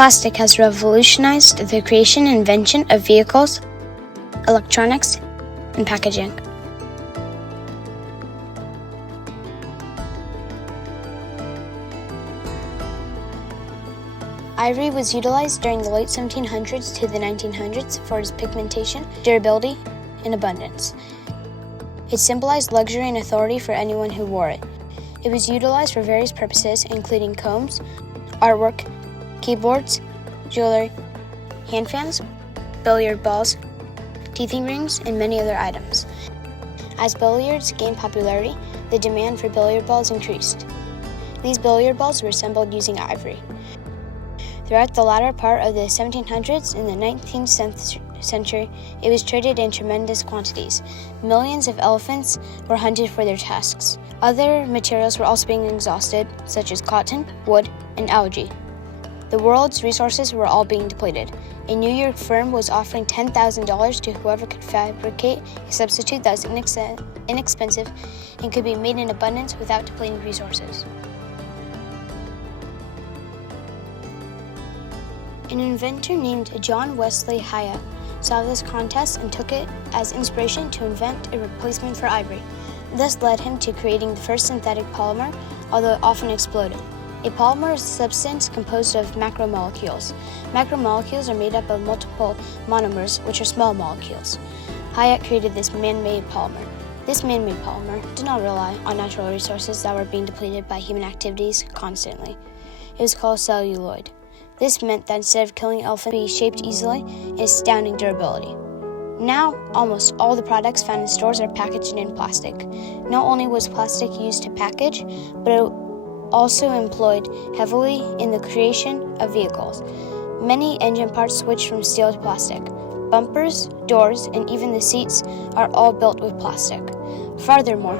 Plastic has revolutionized the creation and invention of vehicles, electronics, and packaging. Ivory was utilized during the late 1700s to the 1900s for its pigmentation, durability, and abundance. It symbolized luxury and authority for anyone who wore it. It was utilized for various purposes, including combs, artwork, keyboards, jewelry, hand fans, billiard balls, teething rings, and many other items. As billiards gained popularity, the demand for billiard balls increased. These billiard balls were assembled using ivory. Throughout the latter part of the 1700s and the 19th century, it was traded in tremendous quantities. Millions of elephants were hunted for their tusks. Other materials were also being exhausted, such as cotton, wood, and algae. The world's resources were all being depleted. A New York firm was offering $10,000 to whoever could fabricate a substitute that was inexpensive and could be made in abundance without depleting resources. An inventor named John Wesley Hyatt saw this contest and took it as inspiration to invent a replacement for ivory. This led him to creating the first synthetic polymer, although it often exploded. A polymer is a substance composed of macromolecules. Macromolecules are made up of multiple monomers, which are small molecules. Hyatt created this man-made polymer. This man-made polymer did not rely on natural resources that were being depleted by human activities constantly. It was called celluloid. This meant that instead of killing elephants, it could be shaped easily and astounding durability. Now, almost all the products found in stores are packaged in plastic. Not only was plastic used to package, but it also employed heavily in the creation of vehicles. Many engine parts switched from steel to plastic. Bumpers, doors, and even the seats are all built with plastic. Furthermore,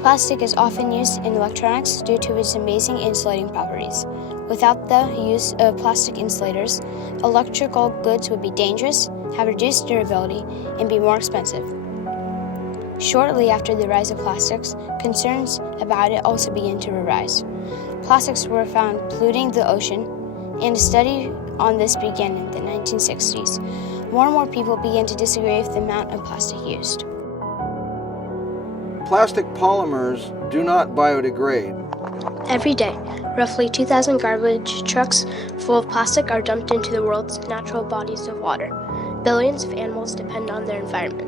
plastic is often used in electronics due to its amazing insulating properties. Without the use of plastic insulators, electrical goods would be dangerous, have reduced durability, and be more expensive. Shortly after the rise of plastics, concerns about it also began to arise. Plastics were found polluting the ocean, and a study on this began in the 1960s. More and more people began to disagree with the amount of plastic used. Plastic polymers do not biodegrade. Every day, roughly 2,000 garbage trucks full of plastic are dumped into the world's natural bodies of water. Billions of animals depend on their environment.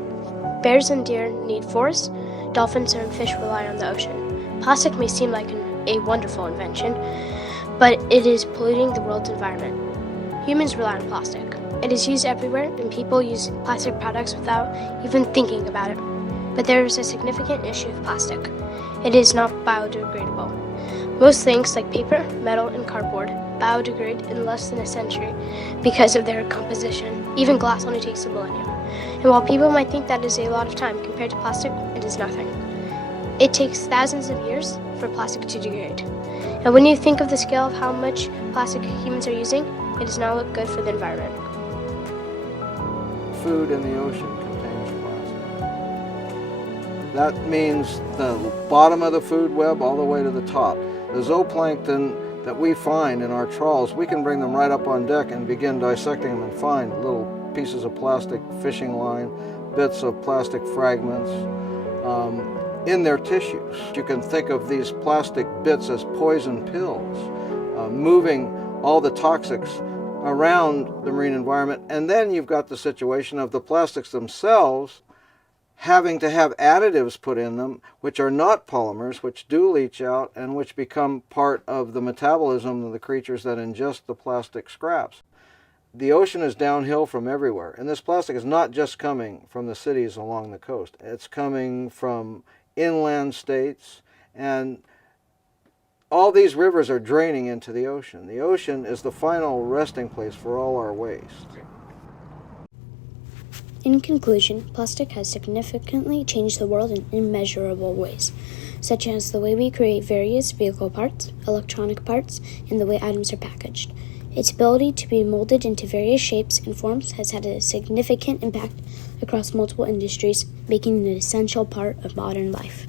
Bears and deer need forests, dolphins and fish rely on the ocean. Plastic may seem like a wonderful invention, but it is polluting the world's environment. Humans rely on plastic. It is used everywhere, and people use plastic products without even thinking about it. But there is a significant issue with plastic. It is not biodegradable. Most things like paper, metal, and cardboard biodegrade in less than a century because of their composition. Even glass only takes a millennium. And while people might think that is a lot of time compared to plastic, it is nothing. It takes thousands of years for plastic to degrade. And when you think of the scale of how much plastic humans are using, it does not look good for the environment. Food in the ocean contains plastic. That means the bottom of the food web all the way to the top. The zooplankton that we find in our trawls, we can bring them right up on deck and begin dissecting them and find little pieces of plastic fishing line, bits of plastic fragments in their tissues. You can think of these plastic bits as poison pills, moving all the toxics around the marine environment. And then you've got the situation of the plastics themselves having to have additives put in them, which are not polymers, which do leach out and which become part of the metabolism of the creatures that ingest the plastic scraps. The ocean is downhill from everywhere, and this plastic is not just coming from the cities along the coast. It's coming from inland states, and all these rivers are draining into the ocean. The ocean is the final resting place for all our waste. In conclusion, plastic has significantly changed the world in immeasurable ways, such as the way we create various vehicle parts, electronic parts, and the way items are packaged. Its ability to be molded into various shapes and forms has had a significant impact across multiple industries, making it an essential part of modern life.